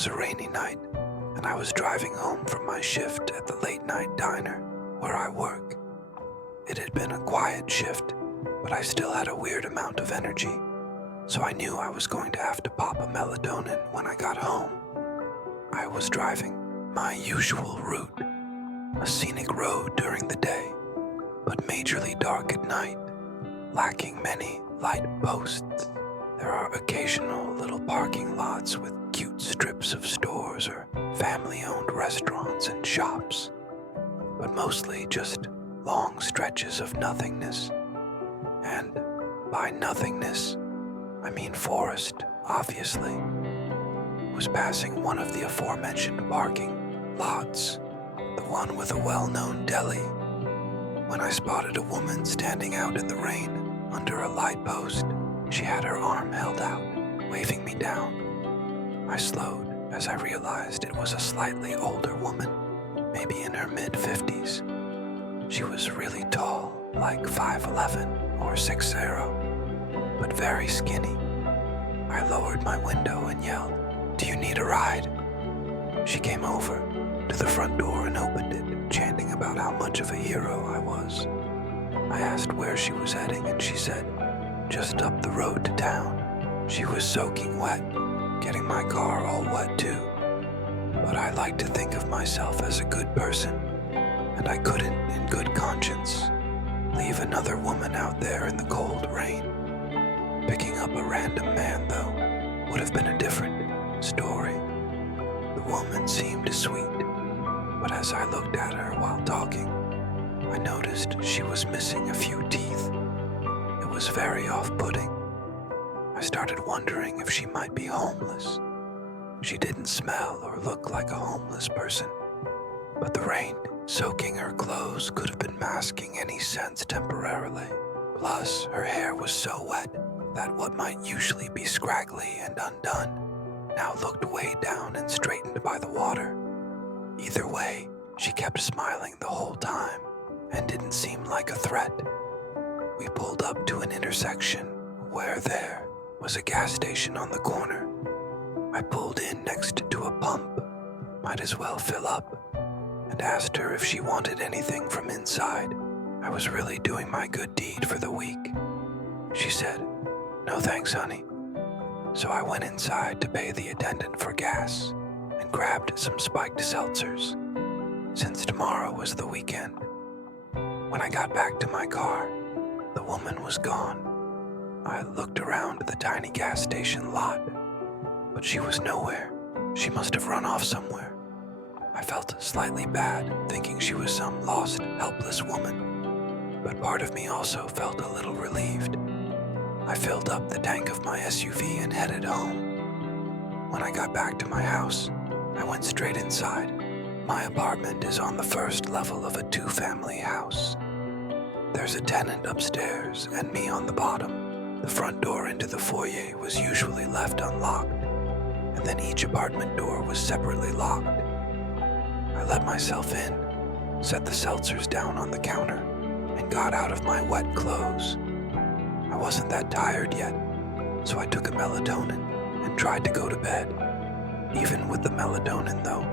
was a rainy night, and I was driving home from my shift at the late-night diner where I work. It had been a quiet shift, but I still had a weird amount of energy, so I knew I was going to have to pop a melatonin when I got home. I was driving my usual route, a scenic road during the day, but majorly dark at night, lacking many light posts. There are occasional little parking lots with cute strips of stores or family-owned restaurants and shops, but mostly just long stretches of nothingness. And by nothingness, I mean forest, obviously. I was passing one of the aforementioned parking lots, the one with a well-known deli, when I spotted a woman standing out in the rain under a light post. She had her arm held out, waving me down. I slowed as I realized it was a slightly older woman, maybe in her mid-50s. She was really tall, like 5'11" or 6'0", but very skinny. I lowered my window and yelled, "Do you need a ride?" She came over to the front door and opened it, chanting about how much of a hero I was. I asked where she was heading, and she said, "Just up the road to town." She was soaking wet, getting my car all wet too. But I like to think of myself as a good person, and I couldn't, in good conscience, leave another woman out there in the cold rain. Picking up a random man, though, would have been a different story. The woman seemed sweet, but as I looked at her while talking, I noticed she was missing a few teeth. It was very off-putting. I started wondering if she might be homeless. She didn't smell or look like a homeless person, but the rain soaking her clothes could have been masking any sense temporarily. Plus, her hair was so wet that what might usually be scraggly and undone now looked weighed down and straightened by the water. Either way, she kept smiling the whole time and didn't seem like a threat. We pulled up to an intersection where there was a gas station on the corner. I pulled in next to a pump, might as well fill up, and asked her if she wanted anything from inside. I was really doing my good deed for the week. She said, "No thanks, honey." So I went inside to pay the attendant for gas and grabbed some spiked seltzers, since tomorrow was the weekend. When I got back to my car, the woman was gone. I looked around the tiny gas station lot, but she was nowhere. She must have run off somewhere. I felt slightly bad, thinking she was some lost, helpless woman, but part of me also felt a little relieved. I filled up the tank of my SUV and headed home. When I got back to my house, I went straight inside. My apartment is on the first level of a two-family house. There's a tenant upstairs and me on the bottom. The front door into the foyer was usually left unlocked, and then each apartment door was separately locked. I let myself in, set the seltzers down on the counter, and got out of my wet clothes. I wasn't that tired yet, so I took a melatonin and tried to go to bed. Even with the melatonin, though,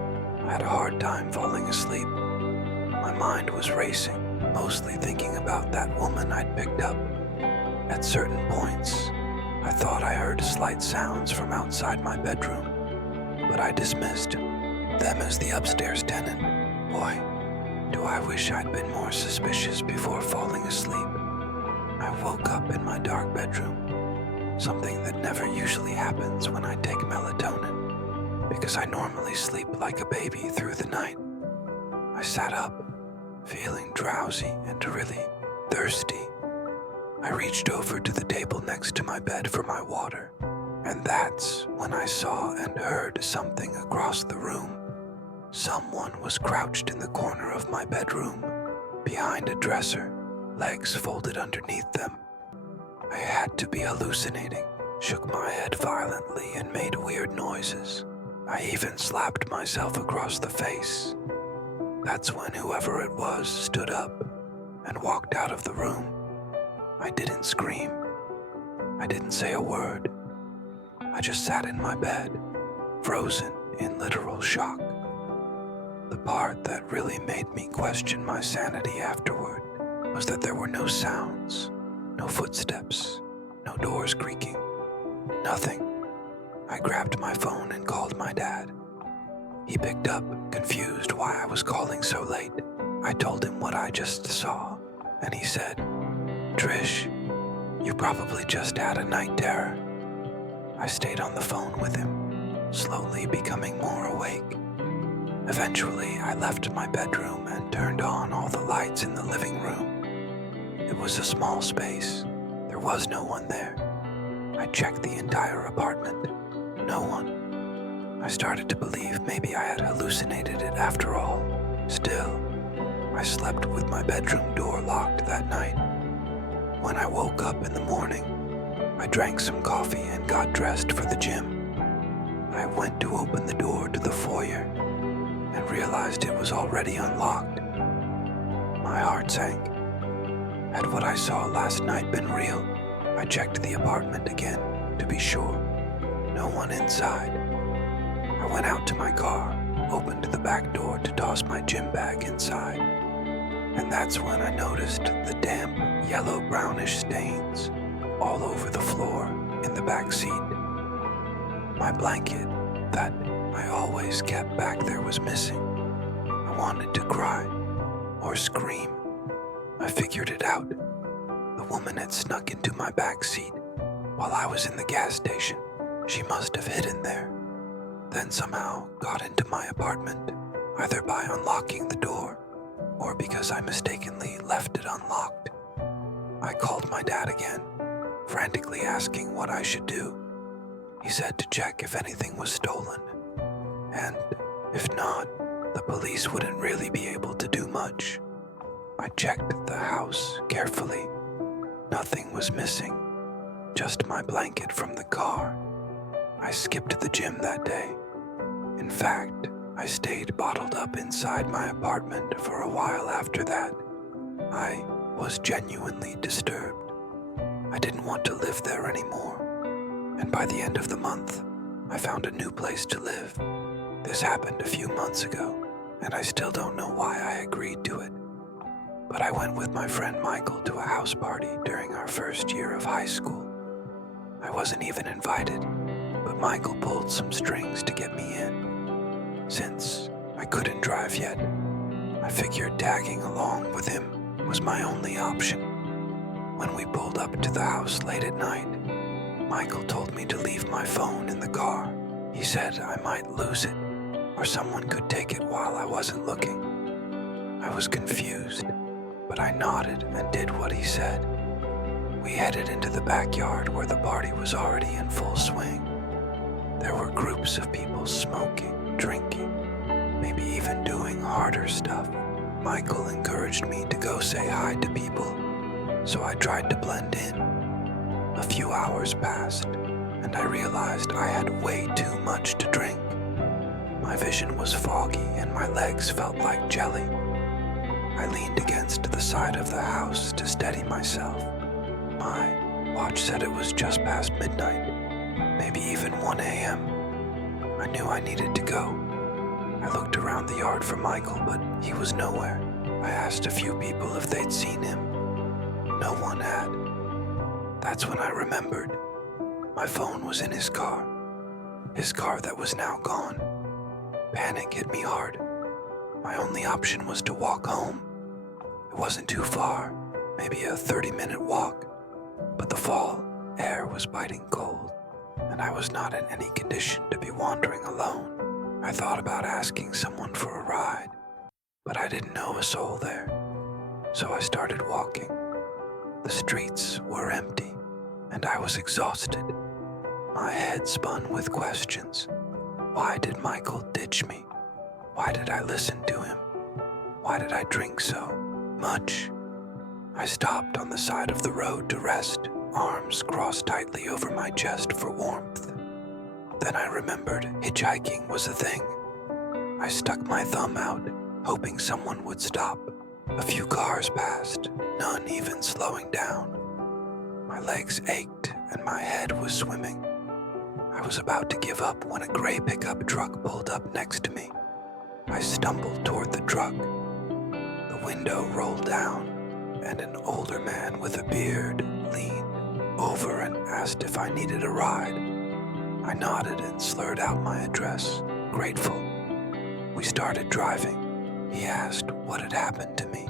I had a hard time falling asleep. My mind was racing, mostly thinking about that woman I'd picked up. At certain points, I thought I heard slight sounds from outside my bedroom, but I dismissed them as the upstairs tenant. Boy, do I wish I'd been more suspicious before falling asleep. I woke up in my dark bedroom, something that never usually happens when I take melatonin, because I normally sleep like a baby through the night. I sat up, feeling drowsy and really thirsty. I reached over to the table next to my bed for my water, and that's when I saw and heard something across the room. Someone was crouched in the corner of my bedroom, behind a dresser, legs folded underneath them. I had to be hallucinating, shook my head violently and made weird noises. I even slapped myself across the face. That's when whoever it was stood up and walked out of the room. I didn't scream. I didn't say a word. I just sat in my bed, frozen in literal shock. The part that really made me question my sanity afterward was that there were no sounds, no footsteps, no doors creaking, nothing. I grabbed my phone and called my dad. He picked up, confused why I was calling so late. I told him what I just saw, and he said, "Trish, you probably just had a night terror." I stayed on the phone with him, slowly becoming more awake. Eventually, I left my bedroom and turned on all the lights in the living room. It was a small space. There was no one there. I checked the entire apartment. No one. I started to believe maybe I had hallucinated it after all. Still, I slept with my bedroom door locked that night. When I woke up in the morning, I drank some coffee and got dressed for the gym. I went to open the door to the foyer and realized it was already unlocked. My heart sank. Had what I saw last night been real? I checked the apartment again to be sure. No one inside. I went out to my car, opened the back door to toss my gym bag inside, and that's when I noticed the damp, yellow-brownish stains all over the floor in the back seat. My blanket that I always kept back there was missing. I wanted to cry or scream. I figured it out. The woman had snuck into my back seat while I was in the gas station. She must have hidden there, then somehow got into my apartment, either by unlocking the door or because I mistakenly left it unlocked. I called my dad again, frantically asking what I should do. He said to check if anything was stolen, and if not, the police wouldn't really be able to do much. I checked the house carefully. Nothing was missing, just my blanket from the car. I skipped the gym that day. In fact, I stayed bottled up inside my apartment for a while after that. I was genuinely disturbed. I didn't want to live there anymore. And by the end of the month, I found a new place to live. This happened a few months ago, and I still don't know why I agreed to it. But I went with my friend Michael to a house party during our first year of high school. I wasn't even invited, but Michael pulled some strings to get me in. Since I couldn't drive yet, I figured tagging along with him was my only option. When we pulled up to the house late at night, Michael told me to leave my phone in the car. He said I might lose it, or someone could take it while I wasn't looking. I was confused, but I nodded and did what he said. We headed into the backyard where the party was already in full swing. There were groups of people smoking, drinking, maybe even doing harder stuff. Michael encouraged me to go say hi to people, so I tried to blend in. A few hours passed, and I realized I had way too much to drink. My vision was foggy and my legs felt like jelly. I leaned against the side of the house to steady myself. My watch said it was just past midnight, maybe even 1 a.m. I knew I needed to go. I looked around the yard for Michael, but he was nowhere. I asked a few people if they'd seen him. No one had. That's when I remembered. My phone was in his car that was now gone. Panic hit me hard. My only option was to walk home. It wasn't too far, maybe a 30-minute walk, but the fall air was biting cold, and I was not in any condition to be wandering alone. I thought about asking someone for a ride, but I didn't know a soul there, so I started walking. The streets were empty, and I was exhausted. My head spun with questions. Why did Michael ditch me? Why did I listen to him? Why did I drink so much? I stopped on the side of the road to rest, arms crossed tightly over my chest for warmth. Then I remembered hitchhiking was a thing. I stuck my thumb out, hoping someone would stop. A few cars passed, none even slowing down. My legs ached and my head was swimming. I was about to give up when a gray pickup truck pulled up next to me. I stumbled toward the truck. The window rolled down, and an older man with a beard leaned over and asked if I needed a ride. I nodded and slurred out my address, grateful. We started driving. He asked what had happened to me,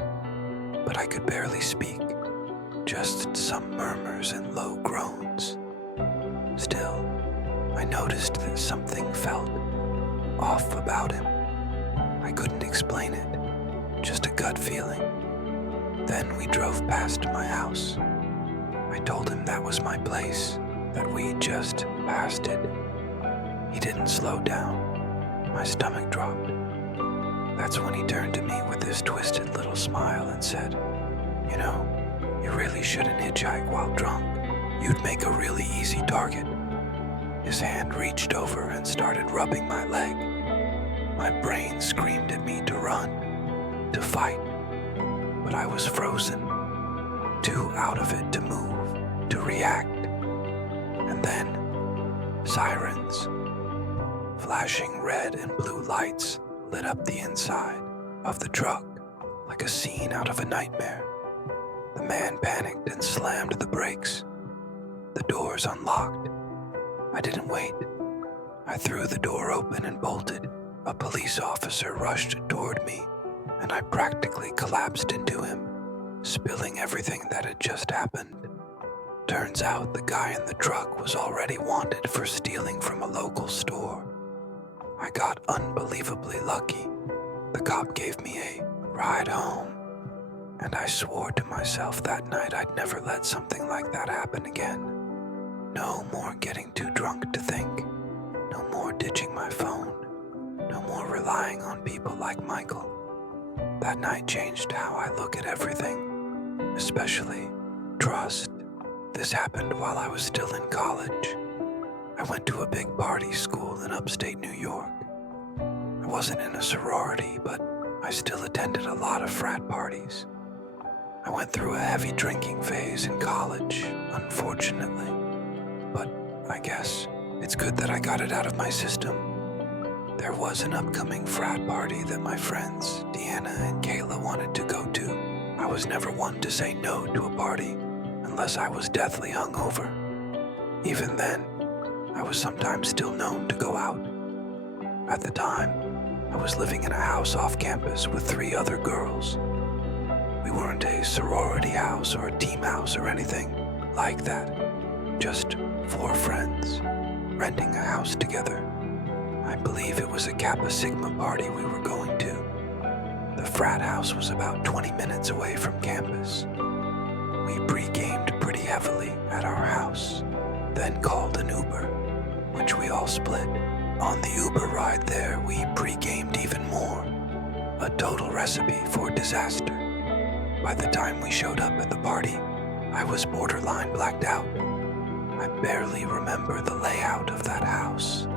but I could barely speak, just some murmurs and low groans. Still, I noticed that something felt off about him. I couldn't explain it, just a gut feeling. Then we drove past my house. I told him that was my place, that we'd just passed it. He didn't slow down. My stomach dropped. That's when he turned to me with his twisted little smile and said, "You know, you really shouldn't hitchhike while drunk. You'd make a really easy target." His hand reached over and started rubbing my leg. My brain screamed at me to run, to fight, but I was frozen, too out of it to move, to react. And then, sirens. Flashing red and blue lights lit up the inside of the truck like a scene out of a nightmare. The man panicked and slammed the brakes. The doors unlocked. I didn't wait. I threw the door open and bolted. A police officer rushed toward me, and I practically collapsed into him, spilling everything that had just happened. Turns out the guy in the truck was already wanted for stealing from a local store. I got unbelievably lucky. The cop gave me a ride home, and I swore to myself that night I'd never let something like that happen again. No more getting too drunk to think. No more ditching my phone. No more relying on people like Michael. That night changed how I look at everything, especially trust. This happened while I was still in college. I went to a big party school in upstate New York. I wasn't in a sorority, but I still attended a lot of frat parties. I went through a heavy drinking phase in college, unfortunately. But I guess it's good that I got it out of my system. There was an upcoming frat party that my friends, Deanna and Kayla, wanted to go to. I was never one to say no to a party unless I was deathly hungover. Even then, I was sometimes still known to go out. At the time, I was living in a house off campus with 3 other girls. We weren't a sorority house or a team house or anything like that. Just 4 friends, renting a house together. I believe it was a Kappa Sigma party we were going to. The frat house was about 20 minutes away from campus. We pre-gamed pretty heavily at our house, then called an Uber, which we all split. On the Uber ride there, we pre-gamed even more. A total recipe for disaster. By the time we showed up at the party, I was borderline blacked out. I barely remember the layout of that house.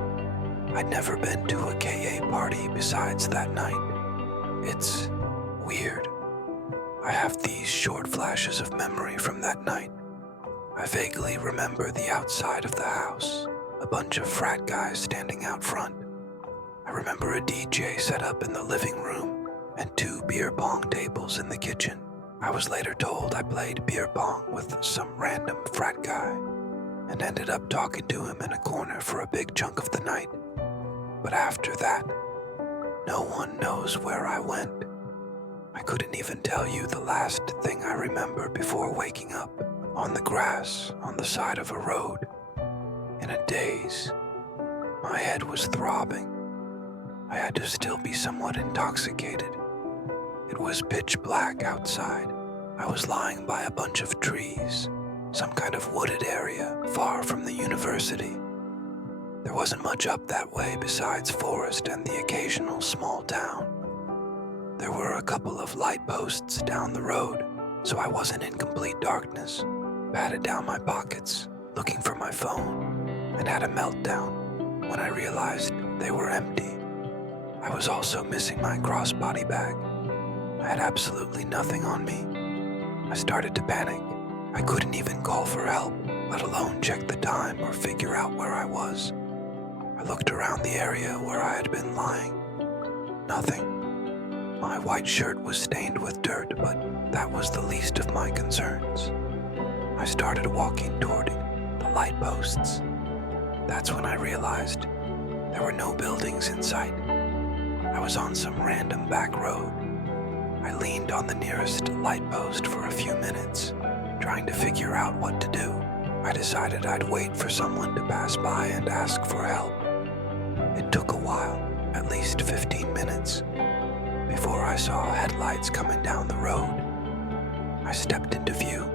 I'd never been to a KA party besides that night. It's weird. I have these short flashes of memory from that night. I vaguely remember the outside of the house, a bunch of frat guys standing out front. I remember a DJ set up in the living room and 2 beer pong tables in the kitchen. I was later told I played beer pong with some random frat guy and ended up talking to him in a corner for a big chunk of the night. But after that, no one knows where I went. I couldn't even tell you the last thing I remember before waking up on the grass on the side of a road. In a daze, my head was throbbing. I had to still be somewhat intoxicated. It was pitch black outside. I was lying by a bunch of trees, some kind of wooded area far from the university. There wasn't much up that way besides forest and the occasional small town. There were a couple of light posts down the road, so I wasn't in complete darkness. Patted down my pockets, looking for my phone, and had a meltdown when I realized they were empty. I was also missing my crossbody bag. I had absolutely nothing on me. I started to panic. I couldn't even call for help, let alone check the time or figure out where I was. I looked around the area where I had been lying. Nothing. My white shirt was stained with dirt, but that was the least of my concerns. I started walking toward the light posts. That's when I realized there were no buildings in sight. I was on some random back road. I leaned on the nearest light post for a few minutes, trying to figure out what to do. I decided I'd wait for someone to pass by and ask for help. It took a while, at least 15 minutes, before I saw headlights coming down the road. I stepped into view,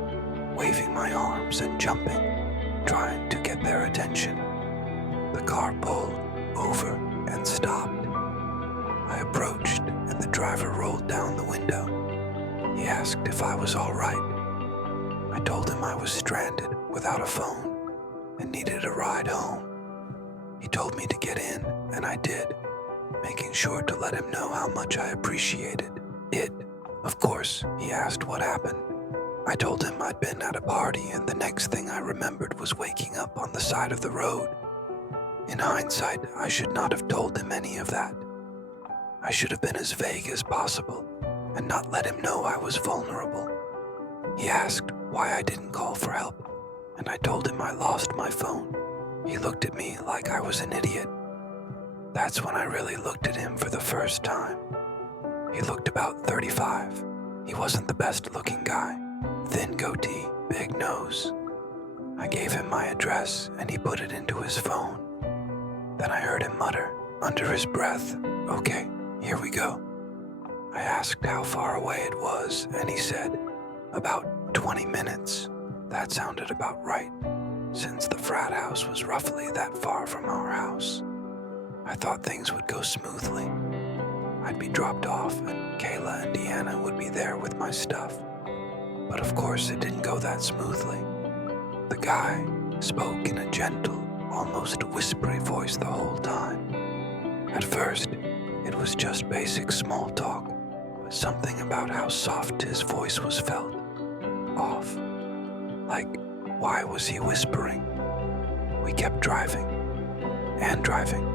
waving my arms and jumping, trying to get their attention. The car pulled over and stopped. I approached, and the driver rolled down the window. He asked if I was all right. I told him I was stranded without a phone and needed a ride home. He told me to get in, and I did, making sure to let him know how much I appreciated it. Of course, he asked what happened. I told him I'd been at a party, and the next thing I remembered was waking up on the side of the road. In hindsight, I should not have told him any of that. I should have been as vague as possible and not let him know I was vulnerable. He asked why I didn't call for help, and I told him I lost my phone. He looked at me like I was an idiot. That's when I really looked at him for the first time. He looked about 35. He wasn't the best-looking guy. Thin goatee, big nose. I gave him my address, and he put it into his phone. Then I heard him mutter, under his breath, "Okay, here we go." I asked how far away it was, and he said, "About 20 minutes. That sounded about right, since the frat house was roughly that far from our house. I thought things would go smoothly. I'd be dropped off, and Kayla and Deanna would be there with my stuff. But of course, it didn't go that smoothly. The guy spoke in a gentle, almost whispery voice the whole time. At first, it was just basic small talk, but something about how soft his voice was felt off. Like, why was he whispering? We kept driving and driving.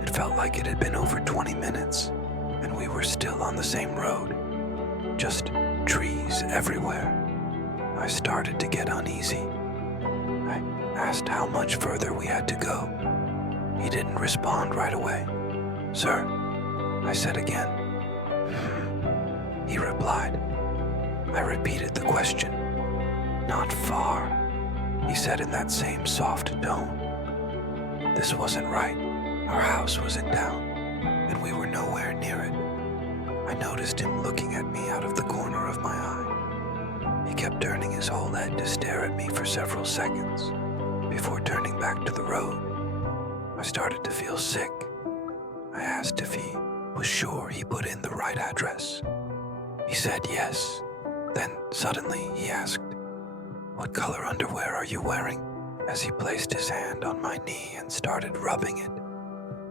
It felt like it had been over 20 minutes, and we were still on the same road. Just trees everywhere. I started to get uneasy. I asked how much further we had to go. He didn't respond right away. "Sir," I said again. He replied. I repeated the question. "Not far," he said in that same soft tone. This wasn't right. Our house was in town, and we were nowhere near it. I noticed him looking at me out of the corner of my eye. He kept turning his whole head to stare at me for several seconds before turning back to the road. I started to feel sick. I asked if he was sure he put in the right address. He said yes. Then suddenly he asked, "What color underwear are you wearing?" as he placed his hand on my knee and started rubbing it.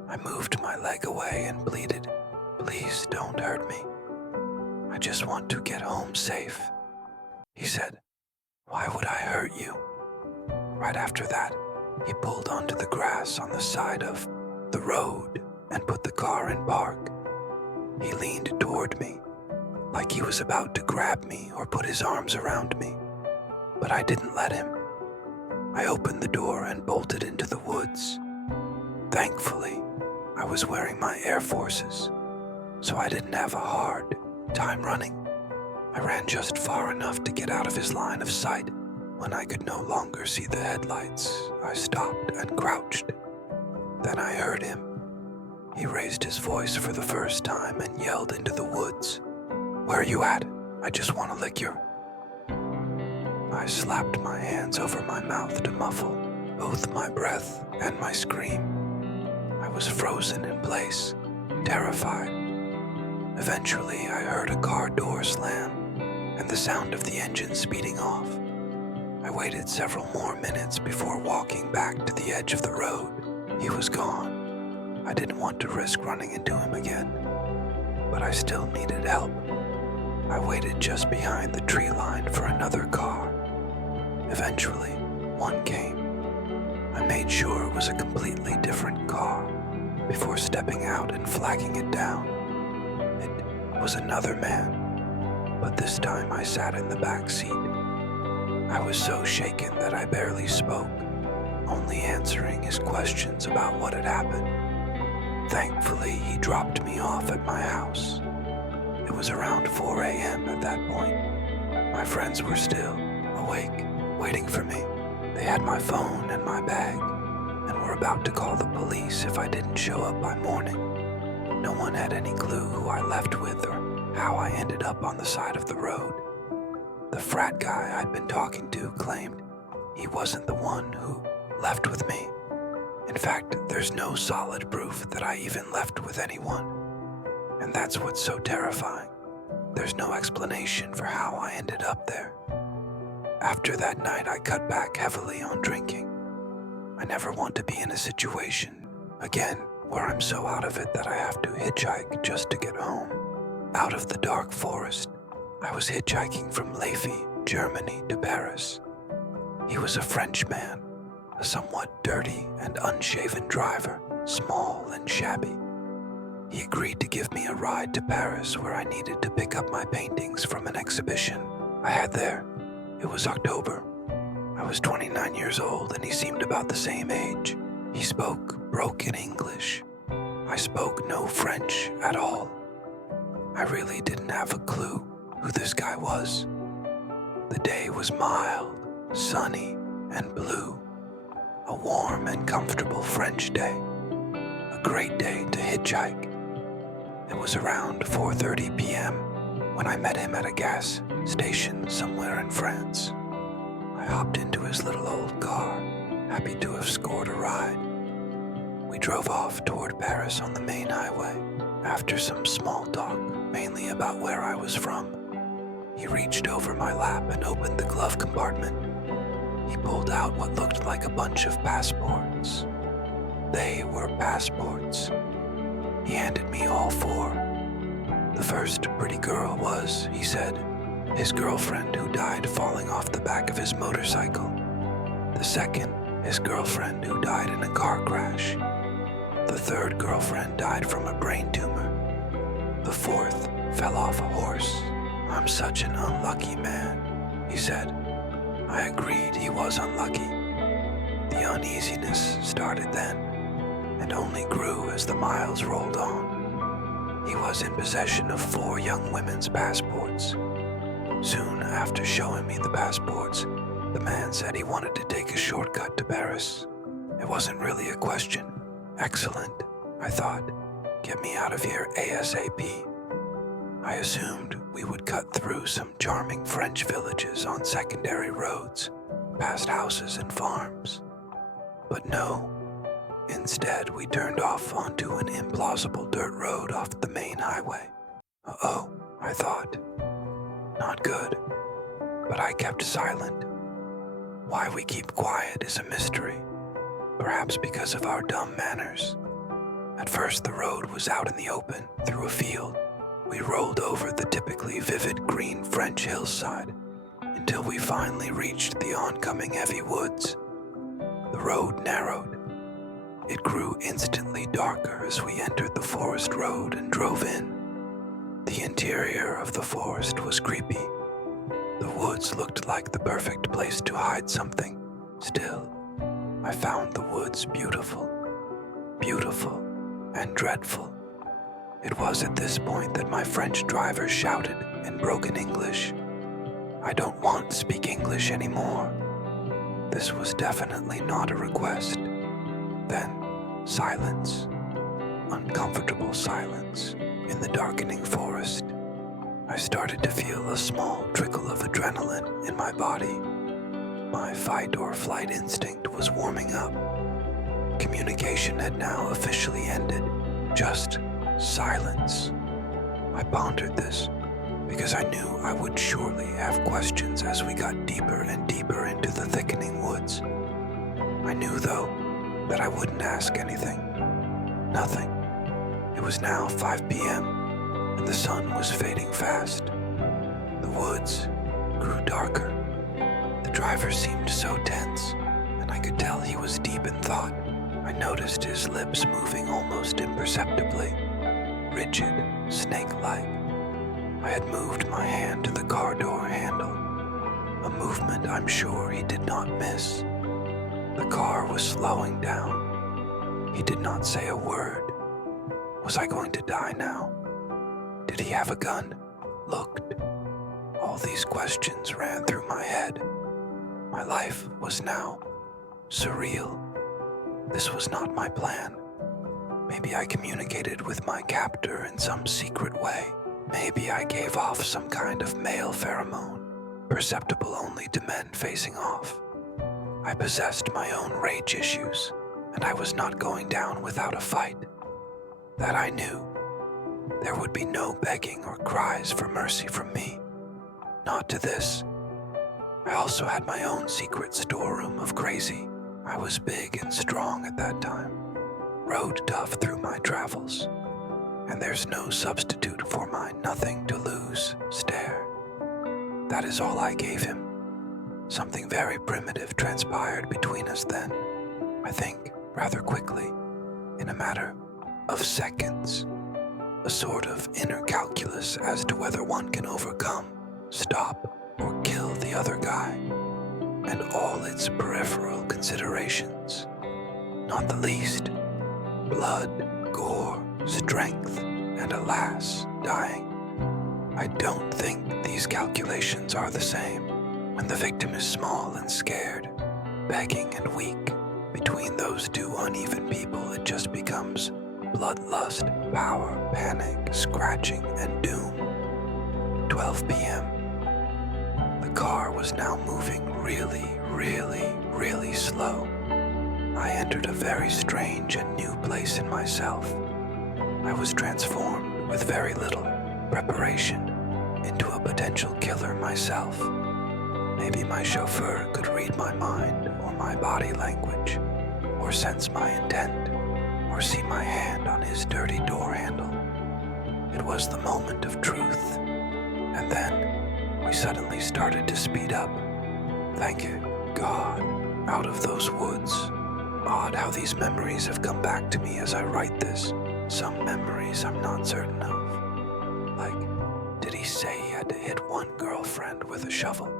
I moved my leg away and pleaded, "Please don't hurt me. I just want to get home safe." He said, "Why would I hurt you?" Right after that, he pulled onto the grass on the side of the road and put the car in park. He leaned toward me, like he was about to grab me or put his arms around me, but I didn't let him. I opened the door and bolted into the woods. Thankfully, I was wearing my Air Forces, so I didn't have a hard time running. I ran just far enough to get out of his line of sight. When I could no longer see the headlights, I stopped and crouched. Then I heard him. He raised his voice for the first time and yelled into the woods, "Where are you at? I just want to lick your..." I slapped my hands over my mouth to muffle both my breath and my scream. I was frozen in place, terrified. Eventually, I heard a car door slam and the sound of the engine speeding off. I waited several more minutes before walking back to the edge of the road. He was gone. I didn't want to risk running into him again, but I still needed help. I waited just behind the tree line for another car. Eventually, one came. I made sure it was a completely different car before stepping out and flagging it down. It was another man, but this time I sat in the back seat. I was so shaken that I barely spoke, only answering his questions about what had happened. Thankfully, he dropped me off at my house. It was around 4 a.m. at that point. My friends were still awake, waiting for me. They had my phone and my bag, and were about to call the police if I didn't show up by morning. No one had any clue who I left with or how I ended up on the side of the road. The frat guy I'd been talking to claimed he wasn't the one who left with me. In fact, there's no solid proof that I even left with anyone. And that's what's so terrifying. There's no explanation for how I ended up there. After that night, I cut back heavily on drinking. I never want to be in a situation again where I'm so out of it that I have to hitchhike just to get home. Out of the dark forest, I was hitchhiking from Leafy, Germany to Paris. He was a French man, a somewhat dirty and unshaven driver, small and shabby. He agreed to give me a ride to Paris where I needed to pick up my paintings from an exhibition I had there. It was October. I was 29 years old and he seemed about the same age. He spoke broken English. I spoke no French at all. I really didn't have a clue who this guy was. The day was mild, sunny, and blue. A warm and comfortable French day. A great day to hitchhike. It was around 4:30 p.m. when I met him at a gas station somewhere in France. I hopped into his little old car, happy to have scored a ride. We drove off toward Paris on the main highway. After some small talk, mainly about where I was from, he reached over my lap and opened the glove compartment. He pulled out what looked like a bunch of passports. They were passports. He handed me all four. The first pretty girl was, he said, his girlfriend who died falling off the back of his motorcycle. The second, his girlfriend who died in a car crash. The third girlfriend died from a brain tumor. The fourth fell off a horse. I'm such an unlucky man, he said. I agreed he was unlucky. The uneasiness started then, and only grew as the miles rolled on. He was in possession of 4 young women's passports. Soon after showing me the passports, the man said he wanted to take a shortcut to Paris. It wasn't really a question. Excellent, I thought. Get me out of here ASAP. I assumed we would cut through some charming French villages on secondary roads, past houses and farms. But no. Instead, we turned off onto an implausible dirt road off the main highway. Uh-oh, I thought. Not good. But I kept silent. Why we keep quiet is a mystery. Perhaps because of our dumb manners. At first, the road was out in the open, through a field. We rolled over the typically vivid green French hillside until we finally reached the oncoming heavy woods. The road narrowed. It grew instantly darker as we entered the forest road and drove in. The interior of the forest was creepy. The woods looked like the perfect place to hide something. Still, I found the woods beautiful. Beautiful and dreadful. It was at this point that my French driver shouted in broken English, "I don't want to speak English anymore." This was definitely not a request. Then, silence. Uncomfortable silence in the darkening forest. I started to feel a small trickle of adrenaline in my body. My fight or flight instinct was warming up. Communication had now officially ended. Just silence. I pondered this because I knew I would surely have questions as we got deeper and deeper into the thickening woods. I knew, though, that I wouldn't ask anything. Nothing. It was now 5 p.m., and the sun was fading fast. The woods grew darker. The driver seemed so tense and I could tell he was deep in thought. I noticed his lips moving almost imperceptibly, rigid, snake-like. I had moved my hand to the car door handle, a movement I'm sure he did not miss. The car was slowing down. He did not say a word. Was I going to die now? Did he have a gun? Looked. All these questions ran through my head. My life was now surreal. This was not my plan. Maybe I communicated with my captor in some secret way. Maybe I gave off some kind of male pheromone, perceptible only to men facing off. I possessed my own rage issues, and I was not going down without a fight. That I knew. There would be no begging or cries for mercy from me. Not to this. I also had my own secret storeroom of crazy. I was big and strong at that time, road tough through my travels, and there's no substitute for my nothing to lose stare. That is all I gave him. Something very primitive transpired between us then, I think rather quickly, in a matter of seconds. A sort of inner calculus as to whether one can overcome, stop, or kill the other guy, and all its peripheral considerations, not the least, blood, gore, strength, and alas, dying. I don't think these calculations are the same. When the victim is small and scared, begging and weak, between those two uneven people it just becomes bloodlust, power, panic, scratching, and doom. 12 p.m. The car was now moving really slow. I entered a very strange and new place in myself. I was transformed with very little preparation into a potential killer myself. Maybe my chauffeur could read my mind or my body language, or sense my intent, or see my hand on his dirty door handle. It was the moment of truth, and then we suddenly started to speed up. Thank you, God, out of those woods. Odd how these memories have come back to me as I write this. Some memories I'm not certain of. Like, did he say he had to hit one girlfriend with a shovel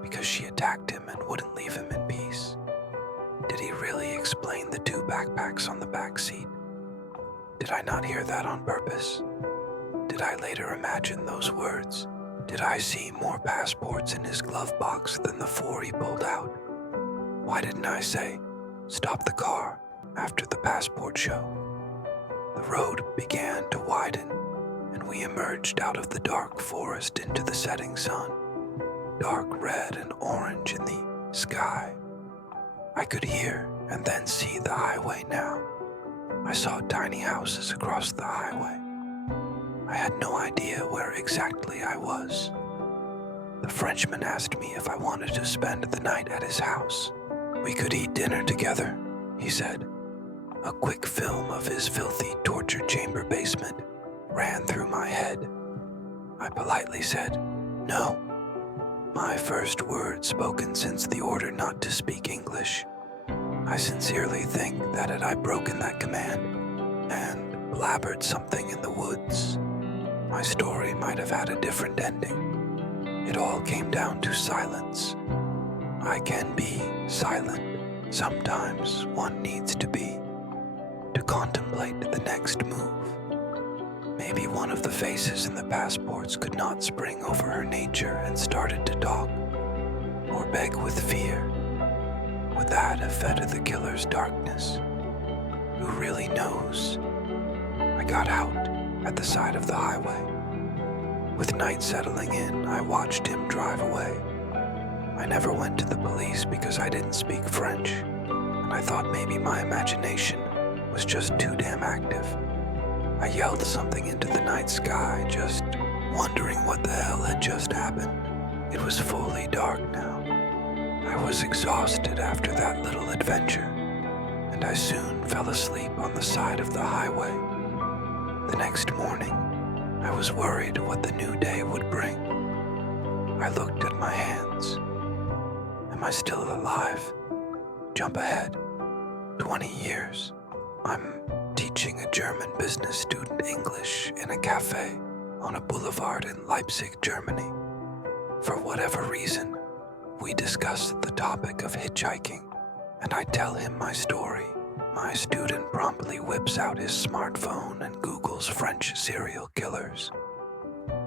because she attacked him and wouldn't leave him in peace? Did he really explain the 2 backpacks on the back seat? Did I not hear that on purpose? Did I later imagine those words? Did I see more passports in his glove box than the 4 he pulled out? Why didn't I say, stop the car, after the passport show? The road began to widen, and we emerged out of the dark forest into the setting sun, dark red and orange in the sky. I could hear and then see the highway now. I saw tiny houses across the highway. I had no idea where exactly I was. The Frenchman asked me if I wanted to spend the night at his house. We could eat dinner together, he said. A quick film of his filthy torture chamber basement ran through my head. I politely said, no. My first word spoken since the order not to speak English. I sincerely think that had I broken that command and blabbered something in the woods, my story might have had a different ending. It all came down to silence. I can be silent. Sometimes one needs to be, to contemplate the next move. Maybe one of the faces in the passports could not spring over her nature and started to talk, or beg with fear. Would that have fed the killer's darkness? Who really knows? I got out at the side of the highway. With night settling in, I watched him drive away. I never went to the police because I didn't speak French, and I thought maybe my imagination was just too damn active. I yelled something into the night sky, just wondering what the hell had just happened. It was fully dark now. I was exhausted after that little adventure, and I soon fell asleep on the side of the highway. The next morning, I was worried what the new day would bring. I looked at my hands. Am I still alive? jump ahead 20 years. I'm teaching a German business student English in a cafe on a boulevard in Leipzig, Germany. For whatever reason, we discuss the topic of hitchhiking, and I tell him my story. My student promptly whips out his smartphone and Googles French serial killers.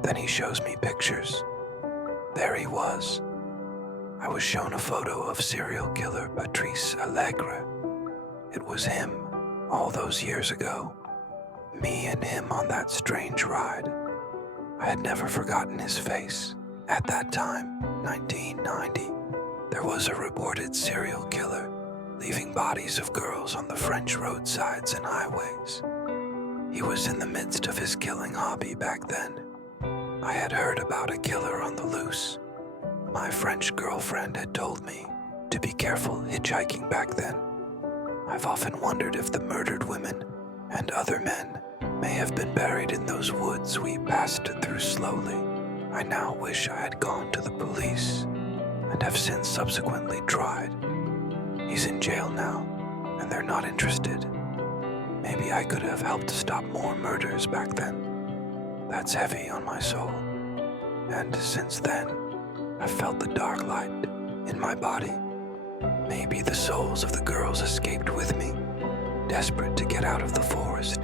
Then he shows me pictures. There he was. I was shown a photo of serial killer Patrice Allegre. It was him, all those years ago. Me and him on that strange ride. I had never forgotten his face. At that time, 1990, there was a reported serial killer leaving bodies of girls on the French roadsides and highways. He was in the midst of his killing hobby back then. I had heard about a killer on the loose. My French girlfriend had told me to be careful hitchhiking back then. I've often wondered if the murdered women and other men may have been buried in those woods we passed through slowly. I now wish I had gone to the police and have since subsequently tried. He's in jail now, and they're not interested. Maybe I could have helped stop more murders back then. That's heavy on my soul. And since then, I've felt the dark light in my body. Maybe the souls of the girls escaped with me, desperate to get out of the forest